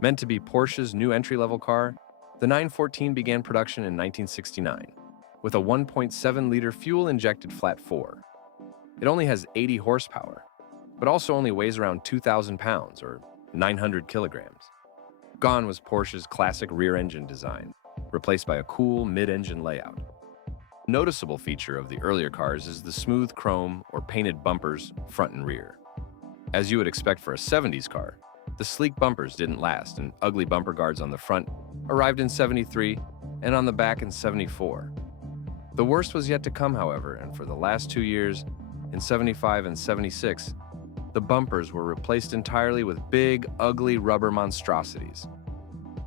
Meant to be Porsche's new entry-level car, the 914 began production in 1969 with a 1.7-liter fuel-injected flat 4. It only has 80 horsepower, but also only weighs around 2,000 pounds or 900 kilograms. Gone was Porsche's classic rear-engine design, replaced by a cool mid-engine layout. Noticeable feature of the earlier cars is the smooth chrome or painted bumpers front and rear. As you would expect for a 70s car, the sleek bumpers didn't last, and ugly bumper guards on the front arrived in 73 and on the back in 74. The worst was yet to come, however, and for the last 2 years, in 75 and 76, the bumpers were replaced entirely with big, ugly rubber monstrosities.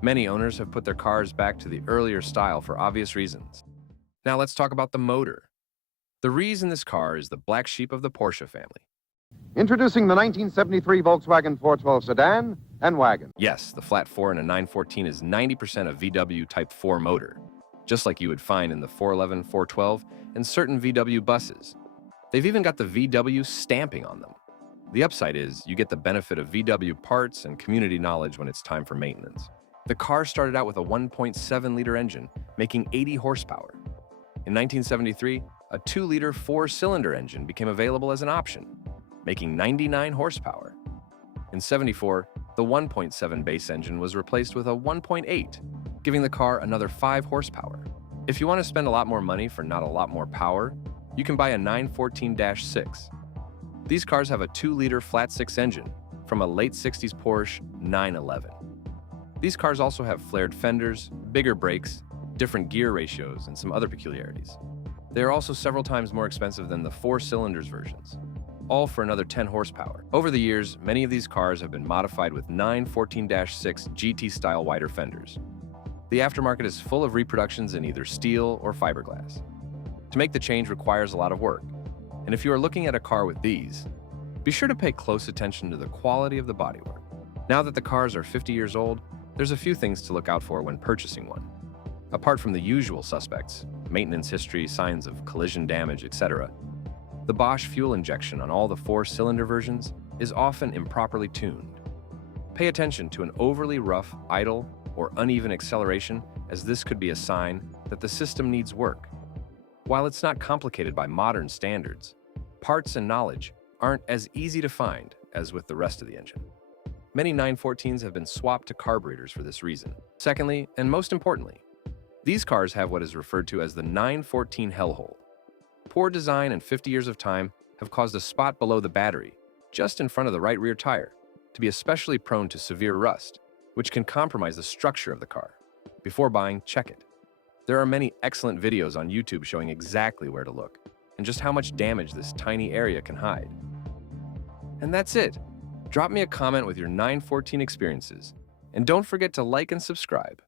Many owners have put their cars back to the earlier style for obvious reasons. Now let's talk about the motor. The reason this car is the black sheep of the Porsche family. Introducing the 1973 Volkswagen 412 sedan and wagon. Yes, the flat 4 in a 914 is 90% a VW Type 4 motor, just like you would find in the 411, 412, and certain VW buses. They've even got the VW stamping on them. The upside is you get the benefit of VW parts and community knowledge when it's time for maintenance. The car started out with a 1.7-liter engine, making 80 horsepower. In 1973, a 2-liter 4-cylinder engine became available as an option, making 99 horsepower. In 74, the 1.7 base engine was replaced with a 1.8, giving the car another 5 horsepower. If you want to spend a lot more money for not a lot more power, you can buy a 914-6. These cars have a 2-liter flat-6 engine from a late 60s Porsche 911. These cars also have flared fenders, bigger brakes, different gear ratios, and some other peculiarities. They are also several times more expensive than the 4-cylinders versions, all for another 10 horsepower. Over the years, many of these cars have been modified with 914-6 GT-style wider fenders. The aftermarket is full of reproductions in either steel or fiberglass. To make the change requires a lot of work, and if you are looking at a car with these, be sure to pay close attention to the quality of the bodywork. Now that the cars are 50 years old, there's a few things to look out for when purchasing one. Apart from the usual suspects, maintenance history, signs of collision damage, etc., the Bosch fuel injection on all the 4-cylinder versions is often improperly tuned. Pay attention to an overly rough, idle, or uneven acceleration, as this could be a sign that the system needs work. While it's not complicated by modern standards, parts and knowledge aren't as easy to find as with the rest of the engine. Many 914s have been swapped to carburetors for this reason. Secondly, and most importantly, these cars have what is referred to as the 914 hellhole. Poor design and 50 years of time have caused a spot below the battery, just in front of the right rear tire, to be especially prone to severe rust, which can compromise the structure of the car. Before buying, check it. There are many excellent videos on YouTube showing exactly where to look and just how much damage this tiny area can hide. And that's it. Drop me a comment with your 914 experiences, and don't forget to like and subscribe.